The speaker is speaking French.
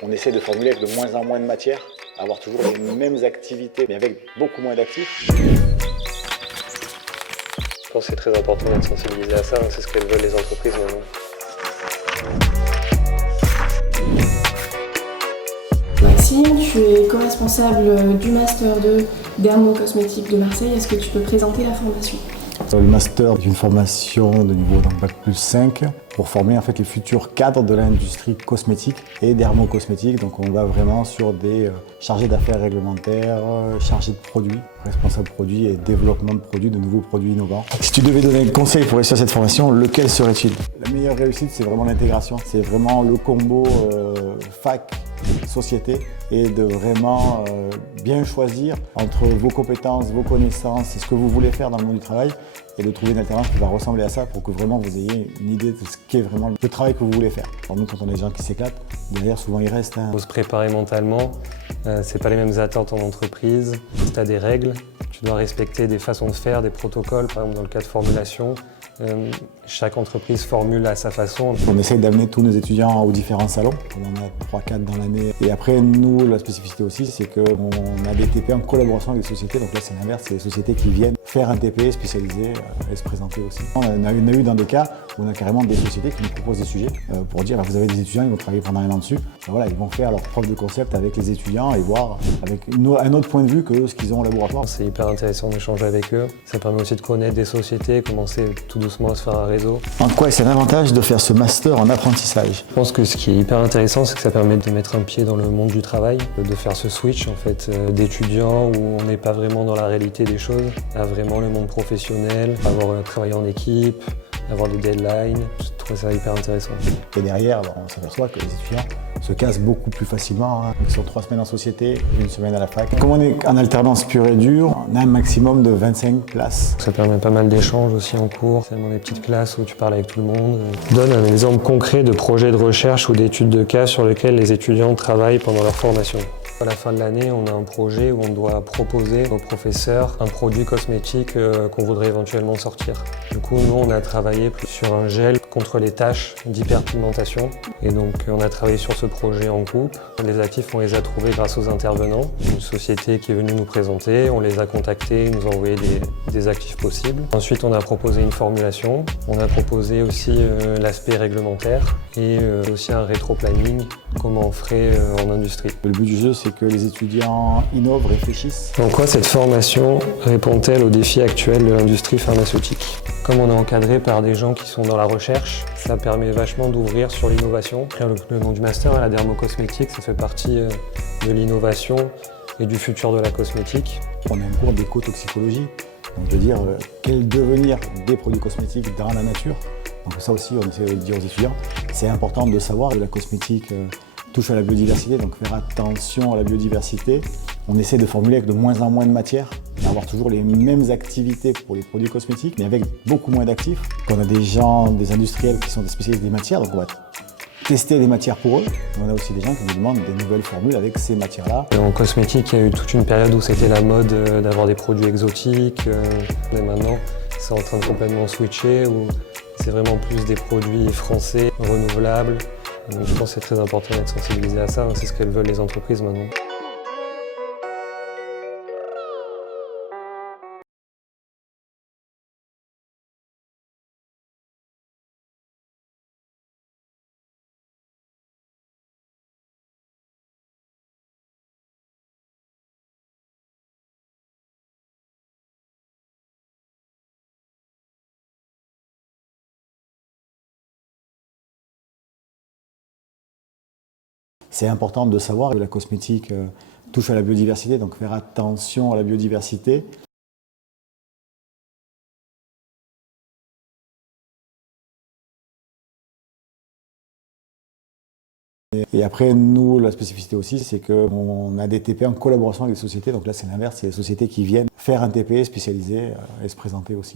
On essaie de formuler avec de moins en moins de matière, avoir toujours les mêmes activités, mais avec beaucoup moins d'actifs. Je pense que c'est très important d'être sensibilisé à ça, c'est ce qu'elles veulent les entreprises maintenant. Maxime, tu es co-responsable du Master 2 Dermo-Cosmétique de Marseille. Est-ce que tu peux présenter la formation ? Le master est une formation de niveau Bac+5 pour former en fait les futurs cadres de l'industrie cosmétique et dermo-cosmétique. Donc on va vraiment sur des chargés d'affaires réglementaires, chargés de produits, responsables produits et développement de produits, de nouveaux produits innovants. Si tu devais donner un conseil pour réussir cette formation, lequel serait-il? La meilleure réussite, c'est vraiment l'intégration. C'est vraiment le combo fac société et de vraiment bien choisir entre vos compétences, vos connaissances et ce que vous voulez faire dans le monde du travail et de trouver une alternance qui va ressembler à ça pour que vraiment vous ayez une idée de ce qu'est vraiment le travail que vous voulez faire. Alors nous, quand on a des gens qui s'éclatent, derrière souvent ils restent. Il faut se préparer mentalement, c'est pas les mêmes attentes en entreprise, tu as des règles, tu dois respecter des façons de faire, des protocoles, par exemple dans le cas de formulation. Chaque entreprise formule à sa façon. On essaye d'amener tous nos étudiants aux différents salons. On en a 3-4 dans l'année. Et après, nous, la spécificité aussi, c'est qu'on a des TP en collaboration avec des sociétés. Donc là, c'est l'inverse, c'est les sociétés qui viennent faire un TP spécialisé et se présenter aussi. On a eu dans des cas où on a carrément des sociétés qui nous proposent des sujets pour dire vous avez des étudiants, ils vont travailler pendant un an dessus. Voilà, ils vont faire leur preuve de concept avec les étudiants et voir avec un autre point de vue que ce qu'ils ont au laboratoire. C'est hyper intéressant d'échanger avec eux. Ça permet aussi de connaître des sociétés, commencer tout doucement à se faire un réseau. En quoi est-ce un avantage de faire ce master en apprentissage? Je pense que ce qui est hyper intéressant, c'est que ça permet de mettre un pied dans le monde du travail, de faire ce switch en fait d'étudiants où on n'est pas vraiment dans la réalité des choses, à vraiment le monde professionnel, avoir travaillé en équipe, avoir des deadlines. Je trouve ça hyper intéressant. Et derrière, on s'aperçoit que les étudiants se cassent beaucoup plus facilement. Ils sont 3 semaines en société, 1 semaine à la fac. Comme on est en alternance pure et dure, on a un maximum de 25 places. Ça permet pas mal d'échanges aussi en cours. C'est vraiment des petites classes où tu parles avec tout le monde. Donne un exemple concret de projet de recherche ou d'études de cas sur lesquels les étudiants travaillent pendant leur formation. À la fin de l'année, on a un projet où on doit proposer aux professeurs un produit cosmétique qu'on voudrait éventuellement sortir. Du coup, nous, on a travaillé sur un gel contre les taches d'hyperpigmentation. Et donc, on a travaillé sur ce projet en groupe. Les actifs, on les a trouvés grâce aux intervenants. Une société qui est venue nous présenter, on les a contactés, ils nous ont envoyé des actifs possibles. Ensuite, on a proposé une formulation. On a proposé aussi l'aspect réglementaire et aussi un rétro-planning, comment on ferait en industrie. Le but du jeu, c'est que les étudiants innovent, réfléchissent. En quoi cette formation répond-elle aux défis actuels de l'industrie pharmaceutique? Comme on est encadré par des gens qui sont dans la recherche, ça permet vachement d'ouvrir sur l'innovation. Le nom du master, la dermo-cosmétique, ça fait partie de l'innovation et du futur de la cosmétique. On a un cours d'éco-toxicologie, donc de dire quel devenir des produits cosmétiques dans la nature. Donc ça aussi, on essaie de le dire aux étudiants. C'est important de savoir que la cosmétique touche à la biodiversité, donc faire attention à la biodiversité. On essaie de formuler avec de moins en moins de matière, avoir toujours les mêmes activités pour les produits cosmétiques, mais avec beaucoup moins d'actifs. On a des gens, des industriels qui sont des spécialistes des matières, donc on va tester les matières pour eux. On a aussi des gens qui nous demandent des nouvelles formules avec ces matières-là. En cosmétique, il y a eu toute une période où c'était la mode d'avoir des produits exotiques. Et maintenant, c'est en train de complètement switcher, où c'est vraiment plus des produits français, renouvelables. Donc je pense que c'est très important d'être sensibilisé à ça, c'est ce qu'elles veulent les entreprises maintenant. C'est important de savoir que la cosmétique touche à la biodiversité, donc faire attention à la biodiversité. Et après, nous, la spécificité aussi, c'est qu'on a des TP en collaboration avec des sociétés. Donc là, c'est l'inverse, c'est les sociétés qui viennent faire un TP spécialisé et se présenter aussi.